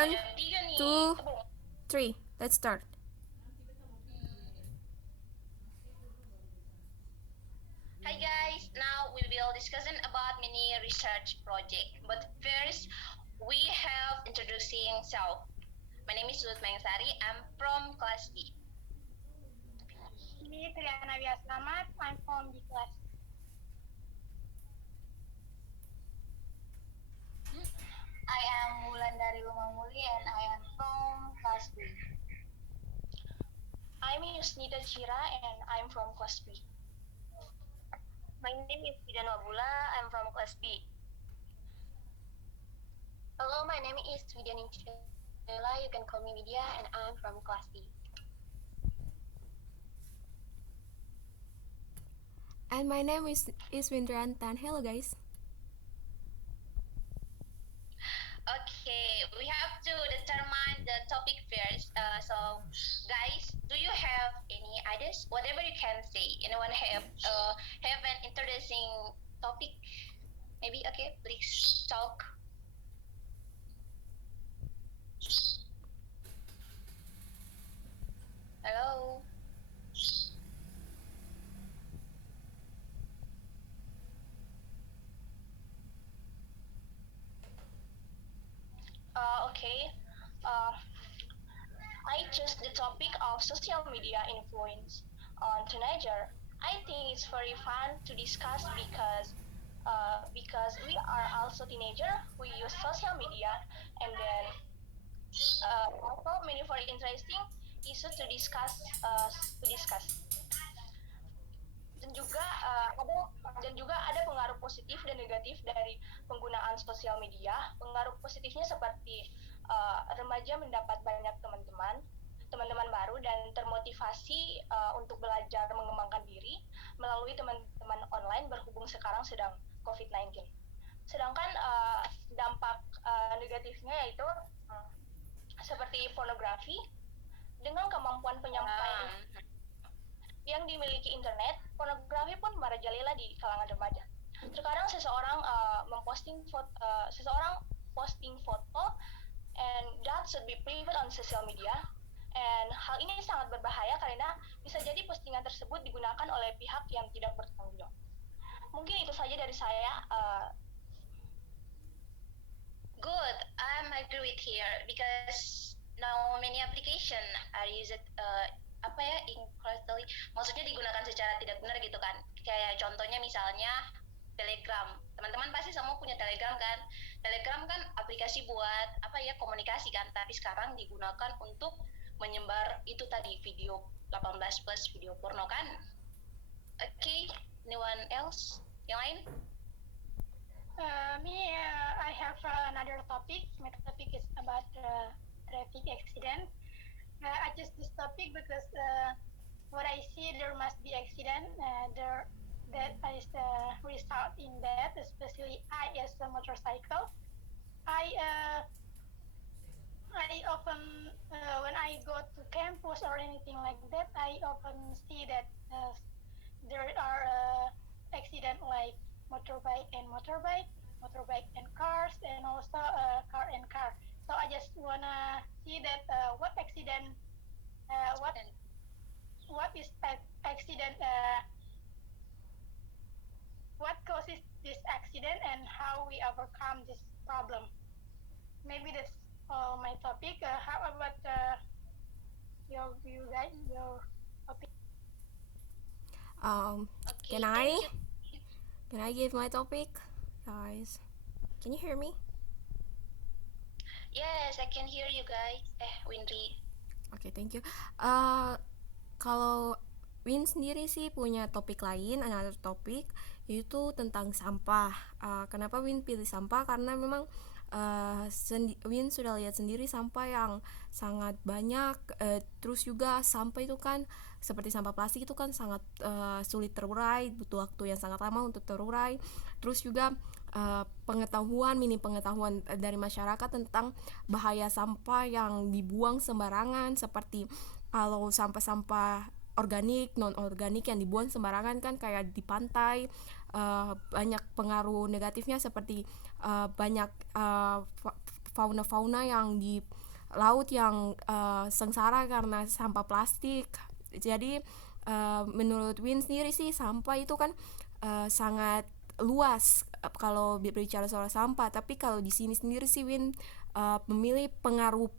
One, yang tiga nih. two, Belum. three. Let's start. Hi guys, now we will discussing about mini research project. But first, we have introducing self. My name is Lut Mangsari. I'm from class B. Ini Triana Wiaslamat, I'm from the class. I am Wulandari Lumamuli and I am from class B. I'm Yusnita Chira and I'm from class B. My name is Fidan Wabula, I'm from class B. Hello, my name is Widiani Chela, you can call me Widya and I'm from class B. And my name is Windriantan. Hello guys. Okay, we have to determine the topic first. So, guys, do you have any ideas? Whatever you can say. Anyone have an interesting topic? Maybe okay, please talk. Hello. Okay. I choose the topic of social media influence on teenager. I think it's very fun to discuss because we are also teenager. We use social media and then also many very interesting issue to discuss. Dan juga ada pengaruh positif dan negatif dari penggunaan sosial media. Pengaruh positifnya seperti remaja mendapat banyak teman-teman baru dan termotivasi untuk belajar mengembangkan diri melalui teman-teman online berhubung sekarang sedang COVID-19. Sedangkan dampak negatifnya yaitu seperti pornografi dengan kemampuan penyampaian yang dimiliki internet, pornografi pun merajalela di kalangan remaja. Terkadang seseorang posting foto and that should be private on social media. And hal ini sangat berbahaya karena bisa jadi postingan tersebut digunakan oleh pihak yang tidak bertanggung jawab. Mungkin itu saja dari saya. Good, I'm agree with here because now many application are used incorrectly, maksudnya digunakan secara tidak benar gitu kan. Kayak contohnya misalnya Telegram. Teman-teman pasti semua punya Telegram kan. Telegram kan aplikasi buat komunikasi kan, tapi sekarang digunakan untuk menyebar itu tadi video 18 plus video porno kan. Okay, anyone else? Yang lain? I have another topic. My topic is about traffic accident. I choose this topic because what I see there must be accident. That is the result in that, especially I as a motorcycle. I often when I go to campus or anything like that, I often see that there are accident like motorbike and cars, and also car and car. So I just wanna see that what accident, what is accident, what causes this accident, and how we overcome this problem. Maybe that's all my topic. How about your view, guys? Your topic? Can I give my topic, guys? Can you hear me? Yes, I can hear you guys. Windri. Okay, thank you. Kalau Win sendiri sih punya topik lain, another topik, yaitu tentang sampah. Kenapa Win pilih sampah? Karena memang Win sudah lihat sendiri sampah yang sangat banyak, terus juga sampah itu kan seperti sampah plastik itu kan sangat sulit terurai, butuh waktu yang sangat lama untuk terurai. Terus juga minim pengetahuan dari masyarakat tentang bahaya sampah yang dibuang sembarangan, seperti kalau sampah-sampah organik, non organik yang dibuang sembarangan kan kayak di pantai, banyak pengaruh negatifnya seperti banyak fauna-fauna yang di laut yang sengsara karena sampah plastik. Jadi menurut Win sendiri sih sampah itu kan sangat luas kalau berbicara soal sampah, tapi kalau di sini sendiri sih Win memilih pengaruh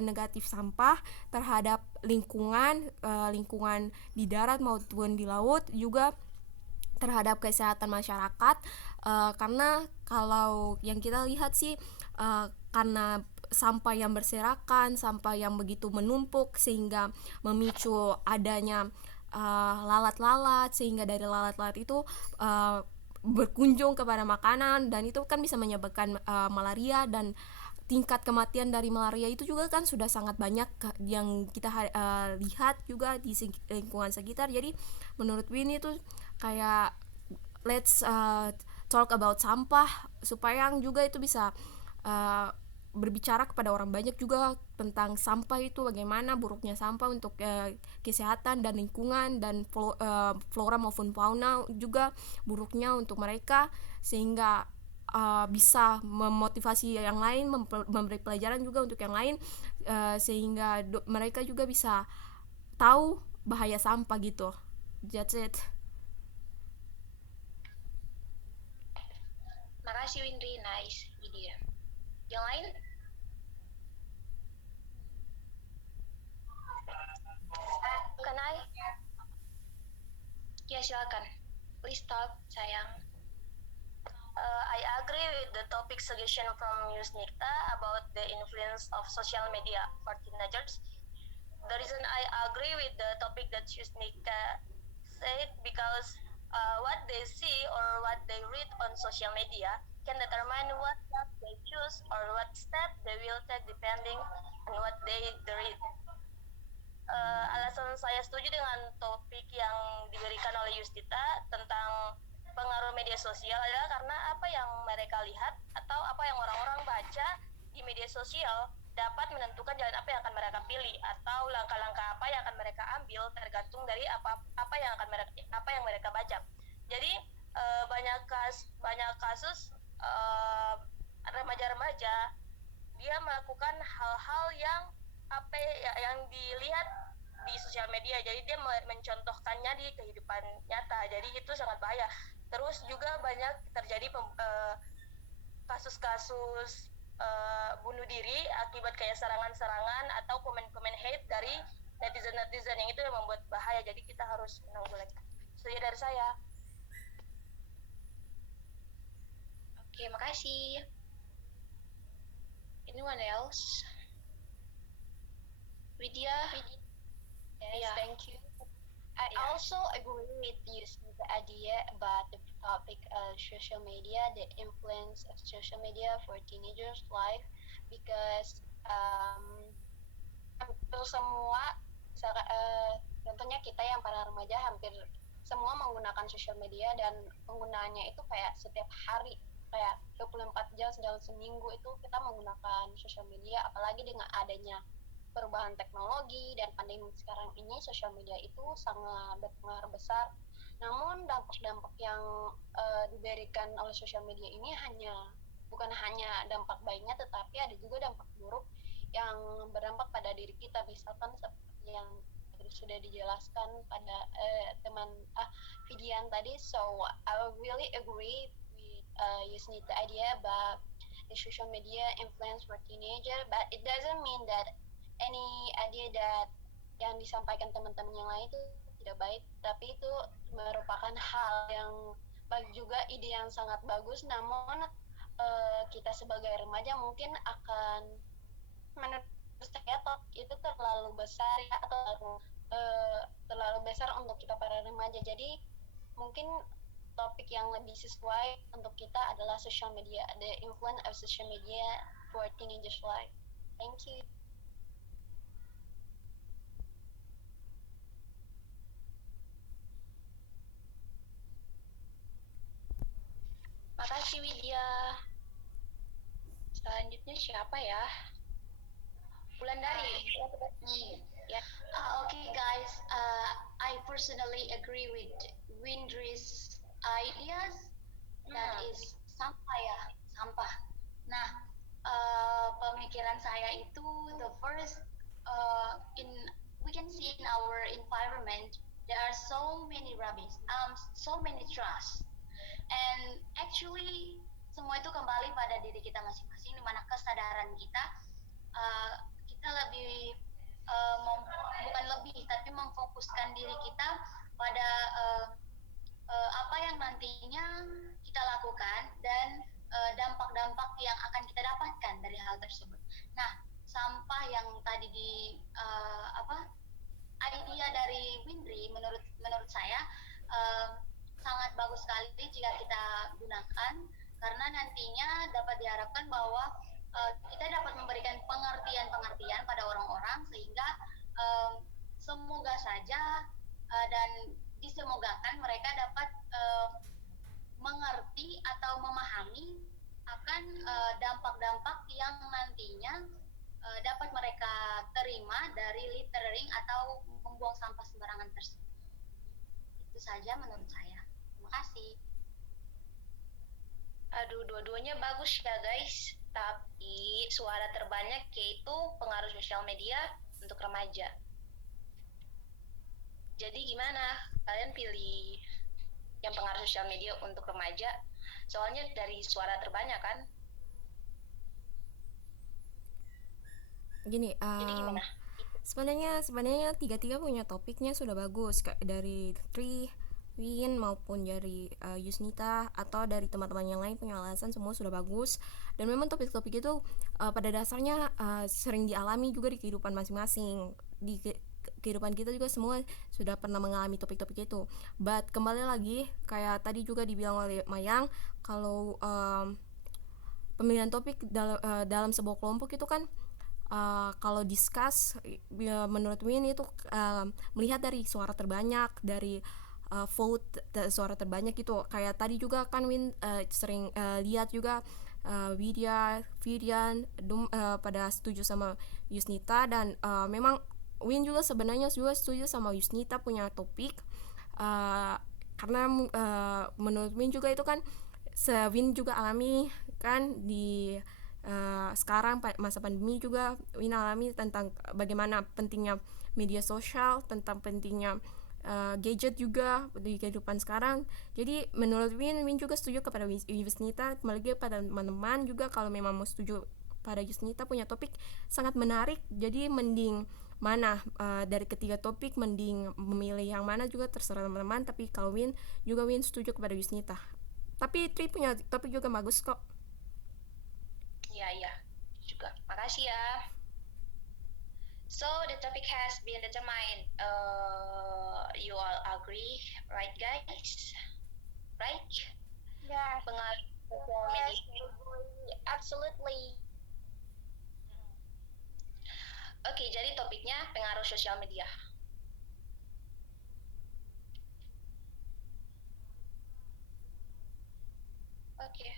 negatif sampah terhadap lingkungan di darat maupun di laut, juga terhadap kesehatan masyarakat, karena kalau yang kita lihat sih karena sampah yang berserakan, sampah yang begitu menumpuk sehingga memicu adanya lalat-lalat, sehingga dari lalat-lalat itu berkunjung kepada makanan, dan itu kan bisa menyebabkan malaria, dan tingkat kematian dari malaria itu juga kan sudah sangat banyak yang kita lihat juga di lingkungan sekitar. Jadi menurut Winnie itu kayak let's talk about sampah, supaya juga itu bisa berbicara kepada orang banyak juga tentang sampah itu, bagaimana buruknya sampah untuk kesehatan dan lingkungan, dan flora maupun fauna juga buruknya untuk mereka, sehingga bisa memotivasi yang lain, memberi pelajaran juga untuk yang lain, sehingga mereka juga bisa tahu bahaya sampah gitu. That's it. Makasih Windri, nice ide. Yang lain? Can I? Ya silakan. Please talk, sayang. I agree with the topic suggestion from Yusnikta about the influence of social media for teenagers. The reason I agree with the topic that Yusnikta said because what they see or what they read on social media can determine what path they choose or what step they will take depending on what they read. Alasan saya setuju dengan topik yang diberikan oleh Yustita tentang pengaruh media sosial adalah karena apa yang mereka lihat atau apa yang orang-orang baca di media sosial dapat menentukan jalan apa yang akan mereka pilih atau langkah-langkah apa yang akan mereka ambil tergantung dari apa yang mereka baca. Jadi banyak kasus remaja-remaja dia melakukan hal-hal yang yang dilihat di sosial media, jadi dia mencontohkannya di kehidupan nyata, jadi itu sangat bahaya. Terus juga banyak terjadi kasus-kasus bunuh diri akibat kayak serangan-serangan atau komen-komen hate dari netizen yang itu yang membuat bahaya, jadi kita harus menanggulangi. Setuju dari saya. Oke, makasih. Anyone else? Vidya? Yes, yeah. Thank you. I also agree with you the idea about the topic social media, the influence of social media for teenagers' life, because hampir semua, contohnya kita yang para remaja hampir semua menggunakan social media, dan penggunaannya itu kayak setiap hari, kayak 24 jam dalam seminggu itu kita menggunakan social media, apalagi dengan adanya perubahan teknologi dan pandemi sekarang ini, social media itu sangat berpengaruh besar. Namun dampak-dampak yang diberikan oleh social media ini bukan hanya dampak baiknya, tetapi ada juga dampak buruk yang berdampak pada diri kita, misalkan seperti yang sudah dijelaskan pada teman Vidian tadi. So I really agree with Yusnita idea about the social media influence for teenager, but it doesn't mean that any idea that yang disampaikan teman-teman yang lain itu tidak baik, tapi itu merupakan hal yang baik juga, ide yang sangat bagus. Namun kita sebagai remaja mungkin akan menurut saya itu terlalu besar ya, atau terlalu besar untuk kita para remaja. Jadi mungkin topik yang lebih sesuai untuk kita adalah social media, the influence of social media for teenagers life. Thank you. Makasih Widya. Selanjutnya siapa ya? Wulandari. Yeah. Okay, guys. I personally agree with Windry's ideas. That is sampah ya, sampah. Nah, pemikiran saya itu the first in we can see in our environment there are so many rubbish, so many trash, and actually semua itu kembali pada diri kita masing-masing, di mana kesadaran kita uh, kita lebih bukan lebih tapi memfokuskan diri kita pada apa yang nantinya kita lakukan dan dampak-dampak yang akan kita dapatkan dari hal tersebut. Nah, sampah yang tadi di idea dari Windri menurut saya sangat bagus sekali jika kita gunakan, karena nantinya dapat diharapkan bahwa kita dapat memberikan pengertian-pengertian pada orang-orang sehingga semoga saja dan disemogakan mereka dapat mengerti atau memahami akan dampak-dampak yang nantinya dapat mereka terima dari littering atau membuang sampah sembarangan tersebut. Itu saja menurut saya. Terima kasih. Aduh, dua-duanya bagus ya guys. Tapi suara terbanyak yaitu pengaruh sosial media untuk remaja. Jadi gimana? Kalian pilih yang pengaruh sosial media untuk remaja? Soalnya dari suara terbanyak kan? Gini, Jadi gimana? sebenarnya tiga-tiga punya topiknya sudah bagus, kayak dari Tri, Win maupun dari Yusnita atau dari teman-teman yang lain punya alasan, semua sudah bagus. Dan memang topik-topik itu pada dasarnya sering dialami juga di kehidupan masing-masing. Di kehidupan kita juga semua sudah pernah mengalami topik-topik itu. But kembali lagi kayak tadi juga dibilang oleh Mayang, kalau pemilihan topik dalam sebuah kelompok itu kan kalau discuss menurut Win itu melihat dari suara terbanyak, dari vote suara terbanyak itu. Kayak tadi juga kan Win sering lihat juga Widya, Firyan pada setuju sama Yusnita, dan memang Win juga sebenarnya juga setuju sama Yusnita punya topik karena menurut Win juga itu kan Win juga alami kan di sekarang masa pandemi juga Win alami tentang bagaimana pentingnya media sosial, tentang pentingnya gadget juga di kehidupan sekarang. Jadi menurut Win juga setuju kepada Yusnita. Kembali pada teman-teman juga, kalau memang mau setuju pada Yusnita punya topik sangat menarik, jadi mending mana dari ketiga topik mending memilih yang mana juga terserah teman-teman. Tapi kalau Win setuju kepada Yusnita. Tapi Tri punya topik juga bagus kok. Iya juga. Makasih ya. So the topic has been determined. You all agree, right guys? Right? Yes. Pengaruh sosial media. Absolutely. Oke, jadi topiknya pengaruh sosial media. Oke.